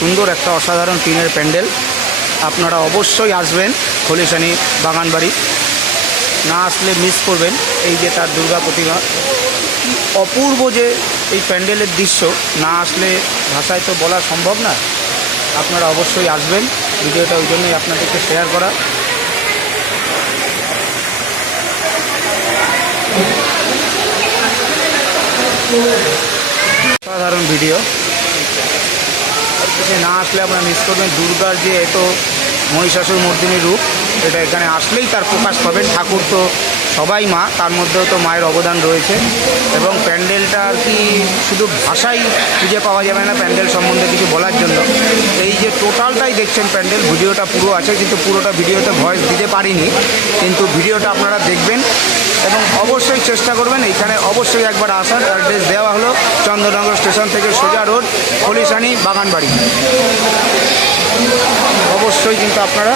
সুন্দর একটা অসাধারণ টিনের প্যান্ডেল। আপনারা অবশ্যই আসবেন খলিশানি বাগানবাড়ি, না আসলে মিস করবেন। এই যে তার দুর্গা প্রতিমা, অপূর্ব যে এই প্যান্ডেলের দৃশ্য, না আসলে ভাষায় তো বলা সম্ভব না। আপনারা অবশ্যই আসবেন, ভিডিওটা ওই জন্যই আপনাদেরকে শেয়ার করা। সাধারণ ভিডিও, না আসলে আপনারা মিস করবেন। দুর্গার যে এত মহিষাসুর মর্দিনী রূপ, এটা এখানে আসলেই তার প্রকাশ পাবেন। ঠাকুর তো সবাই মা, তার মধ্যেও তো মায়ের অবদান রয়েছে। এবং প্যান্ডেলটা আর কি শুধু ভাষায় খুঁজে পাওয়া যাবে না প্যান্ডেল সম্বন্ধে কিছু বলার জন্য। এই যে টোটালটাই দেখছেন প্যান্ডেল, ভিডিওটা পুরো আছে, কিন্তু পুরোটা ভিডিওতে ভয়েস দিতে পারিনি, কিন্তু ভিডিওটা আপনারা দেখবেন এবং অবশ্যই চেষ্টা করবেন এখানে অবশ্যই একবার আসার। অ্যাড্রেস দেওয়া হলো চন্দননগর স্টেশন থেকে সোজা রোড, খলিশানি বাগানবাড়ি। অবশ্যই কিন্তু আপনারা